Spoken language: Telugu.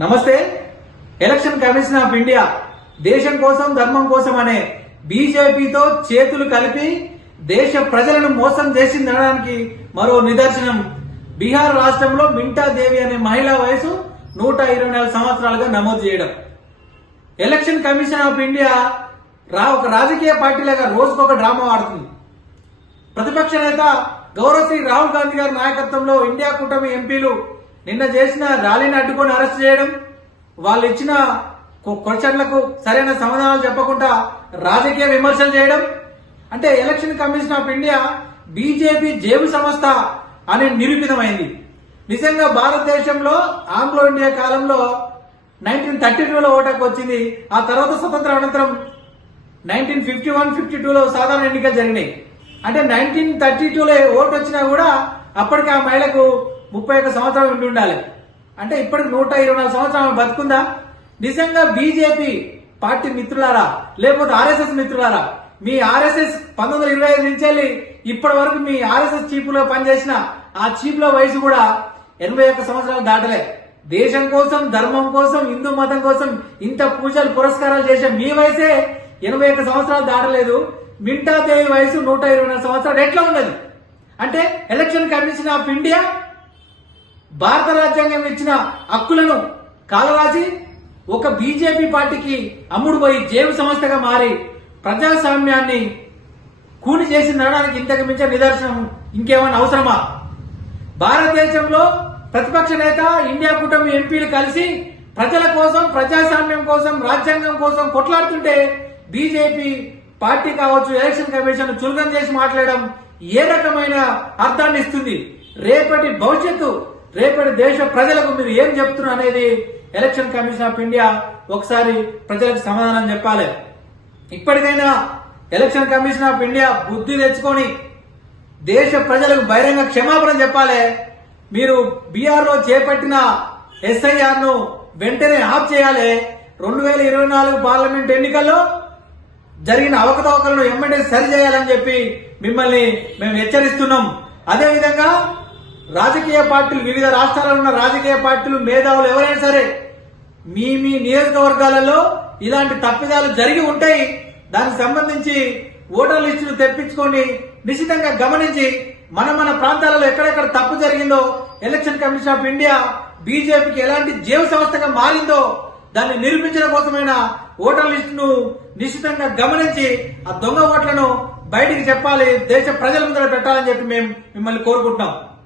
నమస్తే. ఎలక్షన్ కమిషన్ ఆఫ్ ఇండియా దేశం కోసం ధర్మం కోసం అనే బీజేపీతో చేతులు కలిపి దేశ ప్రజలను మోసం చేసిందనడానికి మరో నిదర్శనం. బీహార్ రాష్ట్రంలో మింటా దేవి అనే మహిళా వయసు నూట ఇరవై నాలుగు సంవత్సరాలుగా నమోదు చేయడం. ఎలక్షన్ కమిషన్ ఆఫ్ ఇండియా రా ఒక రాజకీయ పార్టీలాగా రోజుకొక డ్రామా ఆడుతుంది. ప్రతిపక్ష నేత గౌరవశ్రీ రాహుల్ గాంధీ గారి నాయకత్వంలో ఇండియా కూటమి ఎంపీలు నిన్న చేసిన ర్యాలీని అడ్డుకొని అరెస్ట్ చేయడం వాళ్ళు ఇచ్చిన క్వశ్చన్లకు సరైన సమాధానాలు చెప్పకుండా రాజకీయ విమర్శలు చేయడం అంటే election commission of India BJP జేబు సంస్థ అని నిరూపితమైంది. నిజంగా భారతదేశంలో ఆంగ్లో ఇండియా కాలంలో నైన్టీన్ థర్టీ టూలో ఓటకు వచ్చింది ఆ తర్వాత స్వతంత్ర అనంతరం నైన్టీన్ ఫిఫ్టీ వన్ ఫిఫ్టీ టూలో సాధారణ ఎన్నికలు జరిగినాయి. అంటే నైన్టీన్ థర్టీ టూలో ఓటు వచ్చినా కూడా అప్పటికి ఆ మహిళకు ముప్పై ఒక్క సంవత్సరాలు ఉండి ఉండాలి. అంటే ఇప్పటికి నూట ఇరవై నాలుగు సంవత్సరాలు బతుకుందా? నిజంగా బీజేపీ పార్టీ మిత్రులారా లేకపోతే ఆర్ఎస్ఎస్ మిత్రులారా మీ ఆర్ఎస్ఎస్ పంతొమ్మిది వందల ఇరవై ఐదు నుంచి వెళ్ళి ఇప్పటి వరకు మీ ఆర్ఎస్ఎస్ చీపులో లో పనిచేసిన ఆ చీఫ్లో వయసు కూడా ఎనభై ఒక్క సంవత్సరాలు దాటలే. దేశం కోసం ధర్మం కోసం హిందూ మతం కోసం ఇంత పూజలు పురస్కారాలు చేసే మీ వయసే ఎనభై ఒక్క సంవత్సరాలు దాటలేదు. మింటా దేవి వయసు నూట ఇరవై నాలుగు సంవత్సరాలు ఎట్లా ఉన్నది? అంటే ఎలక్షన్ కమిషన్ ఆఫ్ ఇండియా భారత రాజ్యాంగం ఇచ్చిన హక్కులను కాలరాసి ఒక బీజేపీ పార్టీకి అమ్ముడు పోయి జేబు సంస్థగా మారి ప్రజాస్వామ్యాన్ని కూని చేసి నడడానికి ఇంతకు మించిన నిదర్శనం ఇంకేమైనా అవసరమా? భారతదేశంలో ప్రతిపక్ష నేత ఇండియా కూటమి ఎంపీలు కలిసి ప్రజల కోసం ప్రజాస్వామ్యం కోసం రాజ్యాంగం కోసం కొట్లాడుతుంటే బీజేపీ పార్టీ కావచ్చు ఎలక్షన్ కమిషన్ చులకం చేసి మాట్లాడడం ఏ రకమైన అర్థాన్ని ఇస్తుంది? రేపటి భవిష్యత్తు రేపటి దేశ ప్రజలకు మీరు ఏం చెప్తున్నారు అనేది ఎలక్షన్ కమిషన్ ఆఫ్ ఇండియా ఒకసారి ప్రజలకు సమాధానం చెప్పాలి. ఇప్పటికైనా ఎలక్షన్ కమిషన్ ఆఫ్ ఇండియా బుద్ధి తెచ్చుకొని దేశ ప్రజలకు బహిరంగ క్షమాపణ చెప్పాలి. మీరు బీఆర్లో చేపట్టిన ఎస్ఐఆర్ను వెంటనే ఆఫ్ చేయాలి. రెండు వేల ఇరవై నాలుగు పార్లమెంట్ ఎన్నికల్లో జరిగిన అవకతవకలను ఎమ్మెల్యే సరి చేయాలని చెప్పి మిమ్మల్ని మేము హెచ్చరిస్తున్నాం. అదేవిధంగా రాజకీయ పార్టీలు వివిధ రాష్ట్రాల్లో ఉన్న రాజకీయ పార్టీలు మేధావులు ఎవరైనా సరే మీ మీ నియోజకవర్గాలలో ఇలాంటి తప్పిదాలు జరిగి ఉంటాయి. దానికి సంబంధించి ఓటర్ లిస్టులు తెప్పించుకొని నిశ్చితంగా గమనించి మన మన ప్రాంతాలలో ఎక్కడెక్కడ తప్పు జరిగిందో ఎలక్షన్ కమిషన్ ఆఫ్ ఇండియా బీజేపీకి ఎలాంటి జీవ సంస్థగా మారిందో దాన్ని నిరూపించడం కోసమైన ఓటర్ లిస్టును నిశ్చితంగా గమనించి ఆ దొంగ ఓట్లను బయటికి చెప్పాలి దేశ ప్రజల ముందర పెట్టాలని చెప్పి మేము మిమ్మల్ని కోరుకుంటున్నాం.